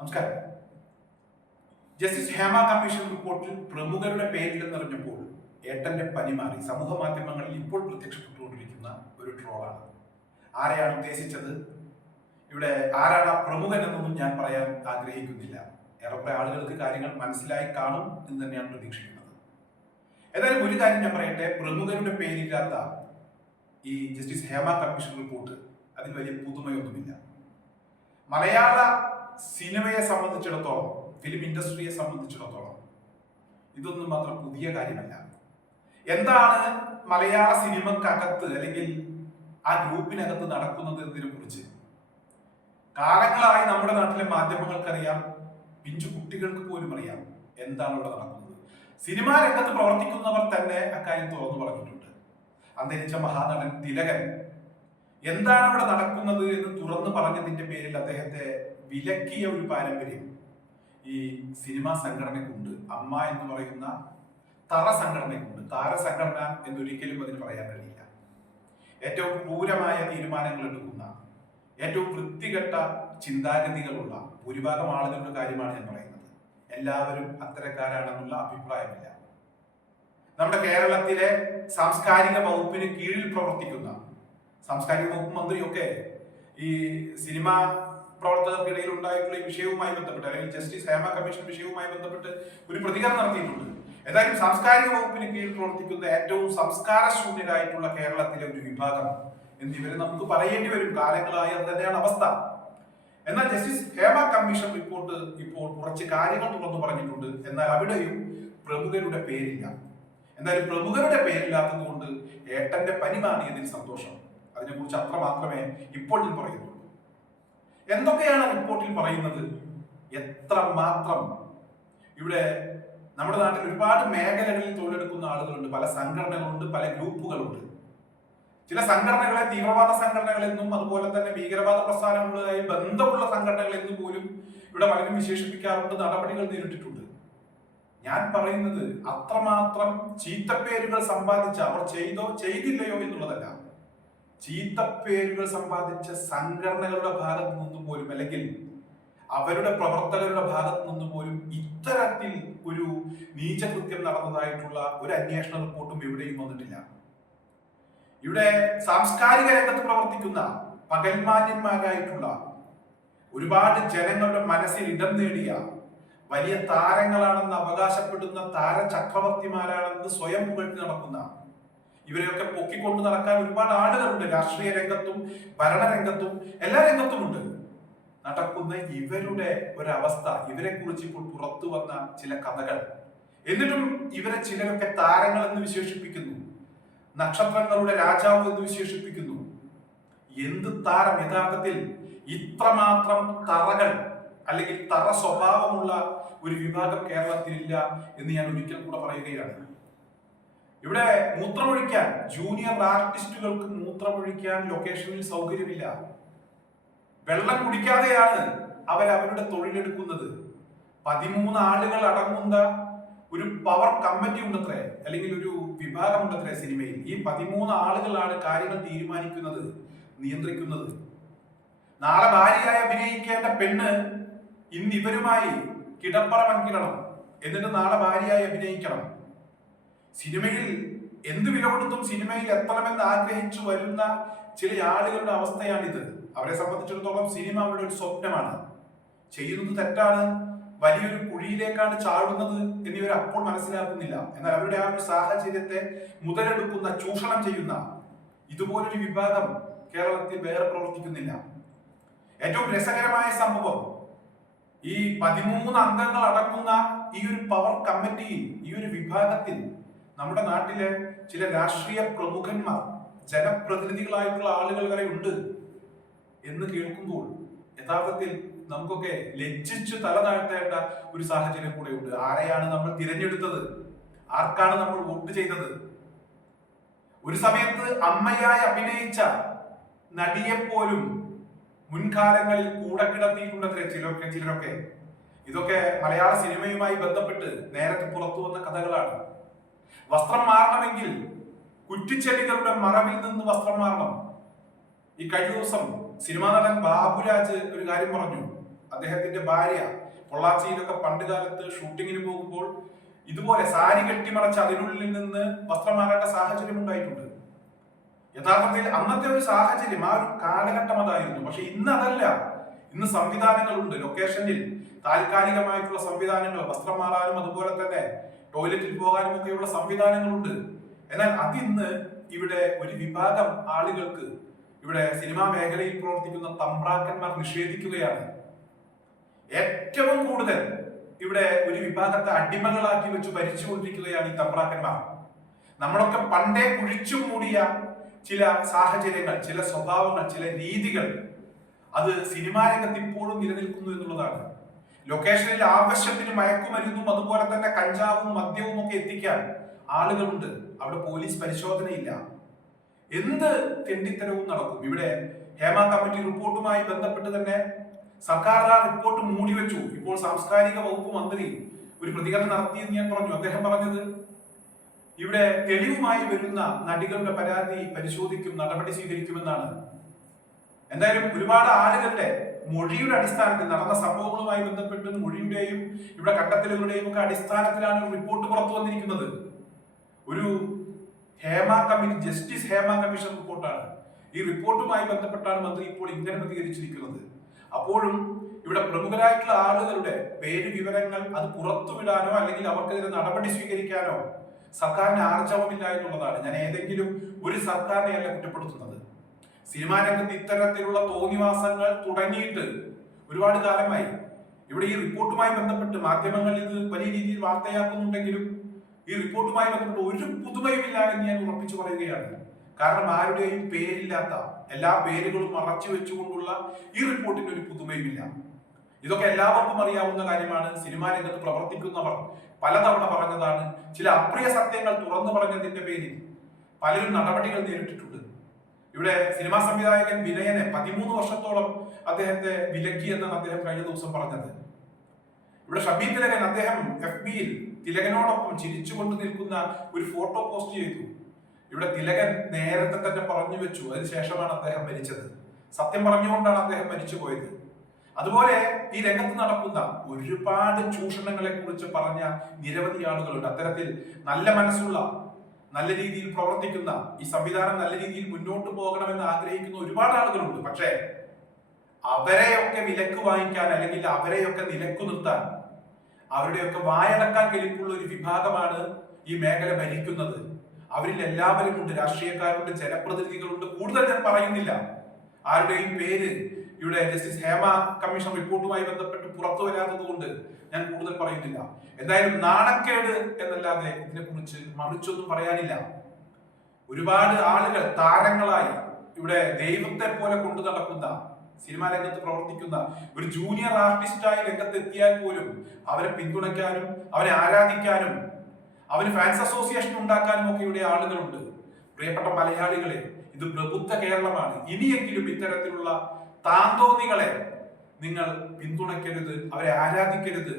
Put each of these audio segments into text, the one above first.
നമസ്കാരം. Justice Hema commission റിപ്പോർട്ടിൽ പ്രമുഖരുടെ പേരിൽ നിറഞ്ഞപ്പോൾ ഏട്ടന്റെ പനി മാറി. സമൂഹ മാധ്യമങ്ങളിൽ ഇപ്പോൾ പ്രത്യക്ഷപ്പെട്ടുകൊണ്ടിരിക്കുന്ന ഒരു ട്രോളാണ്. ആരെയാണ് ഉദ്ദേശിച്ചത്? ഇവിടെ ആരാണ് ആ പ്രമുഖൻ എന്നൊന്നും ഞാൻ പറയാൻ ആഗ്രഹിക്കുന്നില്ല. ഏറെക്കുറെ ആളുകൾക്ക് കാര്യങ്ങൾ മനസ്സിലായി കാണും എന്ന് തന്നെയാണ് പ്രതീക്ഷിക്കുന്നത്. ഏതായാലും ഒരു കാര്യം ഞാൻ പറയട്ടെ. പ്രമുഖരുടെ പേരില്ലാത്ത ഈ ജസ്റ്റിസ് ഹേമ കമ്മീഷൻ റിപ്പോർട്ട് അതിൽ വലിയ പുതുമയൊന്നുമില്ല. മലയാള സിനിമയെ സംബന്ധിച്ചിടത്തോളം ഫിലിം ഇൻഡസ്ട്രിയെ സംബന്ധിച്ചിടത്തോളം ഇതൊന്നും അത്ര പുതിയ കാര്യമല്ല. എന്താണ് മലയാള സിനിമക്കകത്ത് അല്ലെങ്കിൽ ആ ഗ്രൂപ്പിനകത്ത് നടക്കുന്നത് എന്നതിനെ കുറിച്ച് കാലങ്ങളായി നമ്മുടെ നാട്ടിലെ മാധ്യമങ്ങൾക്കറിയാം പിഞ്ചു കുട്ടികൾക്ക് പോലും അറിയാം എന്താണ് ഇവിടെ നടക്കുന്നത്. സിനിമാ രംഗത്ത് പ്രവർത്തിക്കുന്നവർ തന്നെ അക്കാര്യം തുറന്നു പറഞ്ഞിട്ടുണ്ട്. അന്തരിച്ച മഹാനടൻ തിലകൻ എന്താണ് ഇവിടെ നടക്കുന്നത് എന്ന് തുറന്നു പറഞ്ഞതിന്റെ പേരിൽ അദ്ദേഹത്തെ വിലക്കിയ ഒരു പാരമ്പര്യം ഈ സിനിമാ സംഘടനക്കുണ്ട് അമ്മ എന്ന് പറയുന്ന തറ സംഘടനക്കുണ്ട് താര സംഘടന എന്നൊരിക്കലും അതിന് പറയാൻ കഴിയില്ല. ഏറ്റവും ക്രൂരമായ തീരുമാനങ്ങൾ എടുക്കുന്ന ഏറ്റവും വൃത്തികെട്ട ചിന്താഗതികളുള്ള ഭൂരിഭാഗം ആളുകളുടെ കാര്യമാണ് ഞാൻ പറയുന്നത്. എല്ലാവരും അത്തരക്കാരാണെന്നുള്ള അഭിപ്രായമില്ല. നമ്മുടെ കേരളത്തിലെ സാംസ്കാരിക വകുപ്പിന് കീഴിൽ പ്രവർത്തിക്കുന്ന സാംസ്കാരിക വകുപ്പ് മന്ത്രിയൊക്കെ ഈ സിനിമ പ്രവർത്തകർക്കിടയിൽ ഉണ്ടായിട്ടുള്ള ഈ വിഷയവുമായി ബന്ധപ്പെട്ട് അല്ലെങ്കിൽ ജസ്റ്റിസ് ഹേമ കമ്മീഷൻ വിഷയവുമായി ബന്ധപ്പെട്ട് ഒരു പ്രതികരണം നടത്തിയിട്ടുണ്ട്. ഏതായാലും സാംസ്കാരിക വകുപ്പിന് കീഴിൽ പ്രവർത്തിക്കുന്ന ഏറ്റവും സംസ്കാരശൂന്യരായിട്ടുള്ള കേരളത്തിലെ ഒരു വിഭാഗം എന്നിവരെ നമുക്ക് പറയേണ്ടി വരും കാലങ്ങളായി അത് തന്നെയാണ് അവസ്ഥ. എന്നാൽ ജസ്റ്റിസ് ഹേമ കമ്മീഷൻ റിപ്പോർട്ട് ഇപ്പോൾ കുറച്ച് കാര്യങ്ങൾ തുറന്നു പറഞ്ഞിട്ടുണ്ട്. എന്നാൽ അവിടെയും പ്രമുഖരുടെ പേരില്ല. എന്നാലും പ്രമുഖരുടെ പേരില്ലാത്തത് കൊണ്ട് ഏട്ടന്റെ പനി മാറിയതിൽ സന്തോഷം. അതിനെക്കുറിച്ച് അത്ര മാത്രമേ ഇപ്പോൾ ഞാൻ പറയുന്നുള്ളൂ. എന്തൊക്കെയാണ് റിപ്പോർട്ടിൽ പറയുന്നത്. എത്ര മാത്രം ഇവിടെ നമ്മുടെ നാട്ടിൽ ഒരുപാട് മേഖലകളിൽ തൊഴിലെടുക്കുന്ന ആളുകളുണ്ട് പല സംഘടനകളുണ്ട് പല ഗ്രൂപ്പുകളുണ്ട്. ചില സംഘടനകളെ തീവ്രവാദ സംഘടനകളെന്നും അതുപോലെ തന്നെ ഭീകരവാദ പ്രസ്ഥാനങ്ങളുമായി ബന്ധമുള്ള സംഘടനകളെന്നും പോലും ഇവിടെ പലരും വിശേഷിപ്പിക്കാറുണ്ട് നടപടികൾ നേരിട്ടിട്ടുണ്ട്. ഞാൻ പറയുന്നത് അത്രമാത്രം ചീത്തപ്പേരുകൾ സമ്പാദിച്ച അവർ ചെയ്തോ ചെയ്തില്ലയോ എന്നുള്ളതല്ല. ചീത്തപ്പേരുകൾ സമ്പാദിച്ച സംഘടനകളുടെ ഭാഗത്ത് നിന്നും പോലും അല്ലെങ്കിൽ അവരുടെ പ്രവർത്തകരുടെ ഭാഗത്ത് നിന്നും പോലും ഇത്തരത്തിൽ ഒരു നീചകൃത്യം നടന്നതായിട്ടുള്ള ഒരു അന്വേഷണ റിപ്പോർട്ടും എവിടെയും വന്നിട്ടില്ല. ഇവിടെ സാംസ്കാരിക രംഗത്ത് പ്രവർത്തിക്കുന്ന പകൽമാന്യന്മാരായിട്ടുള്ള ഒരുപാട് ജനങ്ങളുടെ മനസ്സിൽ ഇടം നേടിയ വലിയ താരങ്ങളാണെന്ന് അവകാശപ്പെടുന്ന താര ചക്രവർത്തിമാരാണെന്ന് സ്വയം പുകഴ്ത്തി നടക്കുന്ന ഇവരെയൊക്കെ പൊക്കിക്കൊണ്ട് നടക്കാൻ ഒരുപാട് ആളുകളുണ്ട്. രാഷ്ട്രീയ രംഗത്തും ഭരണരംഗത്തും എല്ലാ രംഗത്തുമുണ്ട്. നടക്കുന്ന ഇവരുടെ ഒരവസ്ഥ ഇവരെ കുറിച്ച് ഇപ്പോൾ പുറത്തു വന്ന ചില കഥകൾ. എന്നിട്ടും ഇവരെ ചിലരൊക്കെ താരങ്ങൾ എന്ന് വിശേഷിപ്പിക്കുന്നു. നക്ഷത്രങ്ങളുടെ രാജാവ് എന്ന് വിശേഷിപ്പിക്കുന്നു. എന്ത് താരം? യഥാർത്ഥത്തിൽ ഇത്രമാത്രം തറകൾ അല്ലെങ്കിൽ തറ സ്വഭാവമുള്ള ഒരു വിഭാഗം കേരളത്തിലില്ല എന്ന് ഞാൻ ഒരിക്കൽ കൂടെ പറയുകയാണ്. ഇവിടെ മൂത്രമൊഴിക്കാൻ ജൂനിയർ ആർട്ടിസ്റ്റുകൾക്ക് മൂത്രമൊഴിക്കാൻ ലൊക്കേഷനിൽ സൗകര്യമില്ല. വെള്ളം കുടിക്കാതെയാണ് അവർ അവരുടെ തൊഴിലെടുക്കുന്നത്. പതിമൂന്ന് ആളുകൾ അടങ്ങുന്ന ഒരു പവർ കമ്മിറ്റി ഉണ്ടത്രേ അല്ലെങ്കിൽ ഒരു വിഭാഗം ഉണ്ടത്രേ സിനിമയിൽ. ഈ പതിമൂന്ന് ആളുകളാണ് കാര്യങ്ങൾ തീരുമാനിക്കുന്നത് നിയന്ത്രിക്കുന്നത്. നാളെ ഭാര്യയായി അഭിനയിക്കേണ്ട പെണ്ണ് ഇന്ന് ഇവരുമായി കിടപ്പറ പങ്കിടണം. എന്നിട്ട് നാളെ ഭാര്യയായി അഭിനയിക്കണം. സിനിമയിൽ എന്ത് വില കൊടുത്തും സിനിമയിൽ എത്തണമെന്ന് ആഗ്രഹിച്ചു വരുന്ന ചില ആളുകളുടെ അവസ്ഥയാണിത്. അവരെ സംബന്ധിച്ചിടത്തോളം സിനിമ അവരുടെ ഒരു സ്വപ്നമാണ്. ചെയ്യുന്നത് തെറ്റാണ് വലിയൊരു കുഴിയിലേക്കാണ് ചാടുന്നത് എന്നിവർ അപ്പോൾ മനസ്സിലാക്കുന്നില്ല. എന്നാൽ അവരുടെ ആ ഒരു സാഹചര്യത്തെ മുതലെടുക്കുന്ന ചൂഷണം ചെയ്യുന്ന ഇതുപോലൊരു വിഭാഗം കേരളത്തിൽ വേറെ പ്രവർത്തിക്കുന്നില്ല. ഏറ്റവും രസകരമായ സംഭവം ഈ പതിമൂന്ന് അംഗങ്ങൾ അടക്കുന്ന ഈ ഒരു പവർ കമ്മിറ്റിയിൽ ഈ ഒരു വിഭാഗത്തിൽ നമ്മുടെ നാട്ടിലെ ചില രാഷ്ട്രീയ പ്രമുഖന്മാർ ജനപ്രതിനിധികളായിട്ടുള്ള ആളുകൾ വരെ ഉണ്ട് എന്ന് കേൾക്കുമ്പോൾ യഥാർത്ഥത്തിൽ നമുക്കൊക്കെ ലജ്ജിച്ച് തല താഴ്ത്തേണ്ട ഒരു സാഹചര്യം കൂടെ ഉണ്ട്. ആരെയാണ് നമ്മൾ തിരഞ്ഞെടുത്തത്? ആർക്കാണ് നമ്മൾ വോട്ട് ചെയ്തത്? ഒരു സമയത്ത് അമ്മയായി അഭിനയിച്ച നടിയെപ്പോലും മുൻകാലങ്ങളിൽ കൂടെ കിടത്തിയിട്ടുണ്ടത്രേ ചിലരൊക്കെ ചിലരൊക്കെ. ഇതൊക്കെ മലയാള സിനിമയുമായി ബന്ധപ്പെട്ട് നേരത്തെ പുറത്തു വന്ന കഥകളാണ്. വസ്ത്രം മാറണമെങ്കിൽ കുറ്റിച്ചെടികളുടെ മറവിൽ നിന്ന് വസ്ത്രം മാറണം. ഈ കഴിഞ്ഞ ദിവസം സിനിമാ നടൻ ബാബുരാജ് ഒരു കാര്യം പറഞ്ഞു. അദ്ദേഹത്തിന്റെ ഭാര്യ പൊള്ളാച്ചിയിലൊക്കെ പണ്ട് കാലത്ത് ഷൂട്ടിങ്ങിന് പോകുമ്പോൾ ഇതുപോലെ സാരി കെട്ടിമറച്ച് അതിനുള്ളിൽ നിന്ന് വസ്ത്രം മാറേണ്ട സാഹചര്യം ഉണ്ടായിട്ടുണ്ട്. യഥാർത്ഥത്തിൽ അന്നത്തെ ഒരു സാഹചര്യം ആ ഒരു കാലഘട്ടം അതായിരുന്നു. പക്ഷെ ഇന്ന് അതല്ല. ഇന്ന് സംവിധാനങ്ങളുണ്ട്. ലൊക്കേഷനിൽ താൽക്കാലികമായിട്ടുള്ള സംവിധാനങ്ങൾ വസ്ത്രം മാറാനും അതുപോലെ തന്നെ ടോയ്ലറ്റിൽ പോകാനും ഒക്കെയുള്ള സംവിധാനങ്ങളുണ്ട്. എന്നാൽ അതിന്ന് ഇവിടെ ഒരു വിഭാഗം ആളുകൾക്ക് ഇവിടെ സിനിമാ മേഖലയിൽ പ്രവർത്തിക്കുന്ന തമ്പ്രാക്കന്മാർ നിഷേധിക്കുകയാണ്. ഏറ്റവും കൂടുതൽ ഇവിടെ ഒരു വിഭാഗത്തെ അടിമകളാക്കി വെച്ച് ഭരിച്ചുകൊണ്ടിരിക്കുകയാണ് ഈ തമ്പ്രാക്കന്മാർ. നമ്മളൊക്കെ പണ്ടേ കുഴിച്ചു മൂടിയ ചില സാഹചര്യങ്ങൾ ചില സ്വഭാവങ്ങൾ ചില രീതികൾ അത് സിനിമാ രംഗത്ത് ഇപ്പോഴും നിലനിൽക്കുന്നു എന്നുള്ളതാണ്. ലൊക്കേഷനിൽ ആവശ്യത്തിന് മയക്കുമരുന്നും അതുപോലെ തന്നെ കഞ്ചാവും മദ്യവും ഒക്കെ എത്തിക്കാൻ ആളുകളുണ്ട്. അവിടെ പോലീസ് പരിശോധനയില്ല. എന്ത് തെണ്ടിത്തരവും നടക്കും? ഇവിടെ ഹേമ കമ്മിറ്റി റിപ്പോർട്ടുമായി ബന്ധപ്പെട്ട് തന്നെ സർക്കാർ ആ റിപ്പോർട്ട് മൂടിവെച്ചു ഇപ്പോൾ സാംസ്കാരിക വകുപ്പ് മന്ത്രി ഒരു പ്രതികരണം നടത്തിയെന്ന് ഞാൻ പറഞ്ഞു. അദ്ദേഹം പറഞ്ഞത് ഇവിടെ തെളിവുമായി വരുന്ന നടികളുടെ പരാതി പരിശോധിക്കും നടപടി സ്വീകരിക്കുമെന്നാണ്. എന്തായാലും ഒരുപാട് ആളുകളുടെ മൊഴിയുടെ അടിസ്ഥാനത്തിൽ നടന്ന സംഭവങ്ങളുമായി ബന്ധപ്പെട്ട് മൊഴിയുടെയും ഇവിടെ കണ്ടെത്തലുകളുടെയും ഒക്കെ അടിസ്ഥാനത്തിലാണ് റിപ്പോർട്ട് പുറത്തു വന്നിരിക്കുന്നത്. ഒരു Hema commission justice Hema commission റിപ്പോർട്ടാണ്. ഈ റിപ്പോർട്ടുമായി ബന്ധപ്പെട്ടാണ് മന്ത്രി ഇപ്പോൾ ഇങ്ങനെ പ്രതികരിച്ചിരിക്കുന്നത്. അപ്പോഴും ഇവിടെ പ്രമുഖരായിട്ടുള്ള ആളുകളുടെ പേര് വിവരങ്ങൾ അത് പുറത്തുവിടാനോ അല്ലെങ്കിൽ അവർക്കെതിരെ നടപടി സ്വീകരിക്കാനോ സർക്കാരിന് ആർജവമില്ല എന്നുള്ളതാണ്. ഞാൻ ഏതെങ്കിലും ഒരു സർക്കാരിനെയല്ല കുറ്റപ്പെടുത്തുന്നത്. സിനിമാ രംഗത്ത് ഇത്തരത്തിലുള്ള തോന്നിവാസങ്ങൾ തുടങ്ങിയിട്ട് ഒരുപാട് കാലമായി. ഇവിടെ ഈ റിപ്പോർട്ടുമായി ബന്ധപ്പെട്ട് മാധ്യമങ്ങൾ ഇത് വലിയ രീതിയിൽ വാർത്തയാക്കുന്നുണ്ടെങ്കിലും ഈ റിപ്പോർട്ടുമായി ബന്ധപ്പെട്ട് ഒരു പുതുമയുമില്ല എന്ന് ഞാൻ ഉറപ്പിച്ചു പറയുകയാണ്. കാരണം ആരുടെയും പേരില്ലാത്ത എല്ലാ പേരുകളും മറച്ചു വെച്ചുകൊണ്ടുള്ള ഈ റിപ്പോർട്ടിന് ഒരു പുതുമയുമില്ല. ഇതൊക്കെ എല്ലാവർക്കും അറിയാവുന്ന കാര്യമാണ്. സിനിമാ രംഗത്ത് പ്രവർത്തിക്കുന്നവർ പലതവണ പറഞ്ഞതാണ് ചില അപ്രിയ സത്യങ്ങൾ തുറന്നു പറഞ്ഞതിന്റെ പേരിൽ പലരും നടപടികൾ നേരിട്ടിട്ടുണ്ട്. ഇവിടെ സിനിമാ സംവിധായകൻ വിനയനെ പതിമൂന്ന് വർഷത്തോളം അദ്ദേഹത്തെ വിലക്കി എന്നാണ് അദ്ദേഹം കഴിഞ്ഞ ദിവസം പറഞ്ഞത്. ഇവിടെ ഷബീ തിലകൻ അദ്ദേഹം എഫ് ബിയിൽ തിലകനോടൊപ്പം ചിരിച്ചുകൊണ്ട് നിൽക്കുന്ന ഒരു ഫോട്ടോ പോസ്റ്റ് ചെയ്തു. ഇവിടെ തിലകൻ നേരത്തെ തന്നെ പറഞ്ഞു വെച്ചു അതിനുശേഷമാണ് അദ്ദേഹം മരിച്ചത്. സത്യം പറഞ്ഞുകൊണ്ടാണ് അദ്ദേഹം മരിച്ചു പോയത്. അതുപോലെ ഈ രംഗത്ത് നടക്കുന്ന ഒരുപാട് ചൂഷണങ്ങളെ കുറിച്ച് പറഞ്ഞ നിരവധി ആളുകളുണ്ട്. അത്തരത്തിൽ നല്ല മനസ്സുള്ള നല്ല രീതിയിൽ പ്രവർത്തിക്കുന്ന ഈ സംവിധാനം നല്ല രീതിയിൽ മുന്നോട്ട് പോകണമെന്ന് ആഗ്രഹിക്കുന്ന ഒരുപാട് ആളുകളുണ്ട്. പക്ഷേ അവരെയൊക്കെ വിലക്ക് വാങ്ങിക്കാൻ അല്ലെങ്കിൽ അവരെയൊക്കെ നിലക്കു നിർത്താൻ അവരുടെയൊക്കെ വായടക്കാൻ കെലിപ്പുള്ള ഒരു വിഭാഗമാണ് ഈ മേഖല ഭരിക്കുന്നത്. അവരിൽ എല്ലാവരും ഉണ്ട്. രാഷ്ട്രീയക്കാരുണ്ട് ജനപ്രതിനിധികളുണ്ട്. കൂടുതൽ ഞാൻ പറയുന്നില്ല. ആരുടെയും പേര് ഇവിടെ ജസ്റ്റിസ് ഹേമ കമ്മീഷൻ റിപ്പോർട്ടുമായി ബന്ധപ്പെട്ട് പുറത്തു വരാത്തത് കൊണ്ട് ഞാൻ കൂടുതൽ പറയുന്നില്ല. എന്തായാലും നാണക്കേട് എന്നല്ലാതെ ഇതിനെക്കുറിച്ച് മറിച്ചൊന്നും പറയാനില്ല. ഒരുപാട് ആളുകൾ താരങ്ങളായി ഇവിടെ ദൈവത്തെ പോലെ കൊണ്ടു നടക്കുന്ന സിനിമാ രംഗത്ത് പ്രവർത്തിക്കുന്ന ഒരു ജൂനിയർ ആർട്ടിസ്റ്റായി രംഗത്ത് എത്തിയാൽ പോലും അവരെ പിന്തുണയ്ക്കാനും അവരെ ആരാധിക്കാനും അവന് ഫാൻസ് അസോസിയേഷൻ ഉണ്ടാക്കാനും ഒക്കെ ഇവിടെ ആളുകളുണ്ട്. പ്രിയപ്പെട്ട മലയാളികളെ ഇത് പ്രബുദ്ധ കേരളമാണ്. ഇനിയെങ്കിലും ഇത്തരത്തിലുള്ള താന്തോന്നികളെ നിങ്ങൾ പിന്തുണയ്ക്കരുത് അവരെ ആരാധിക്കരുത്.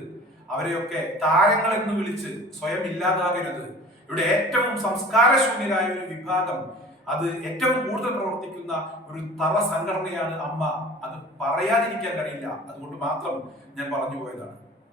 അവരെയൊക്കെ താരങ്ങൾ എന്ന് വിളിച്ച് സ്വയം ഇല്ലാതാകരുത്. ഇവിടെ ഏറ്റവും സംസ്കാരശൂന്യരായ ഒരു വിഭാഗം അത് ഏറ്റവും കൂടുതൽ പ്രവർത്തിക്കുന്ന ഒരു തറ സംഘടനയാണ് അമ്മ. അത് പറയാതിരിക്കാൻ കഴിയില്ല. അതുകൊണ്ട് മാത്രം ഞാൻ പറഞ്ഞു പോയതാണ്.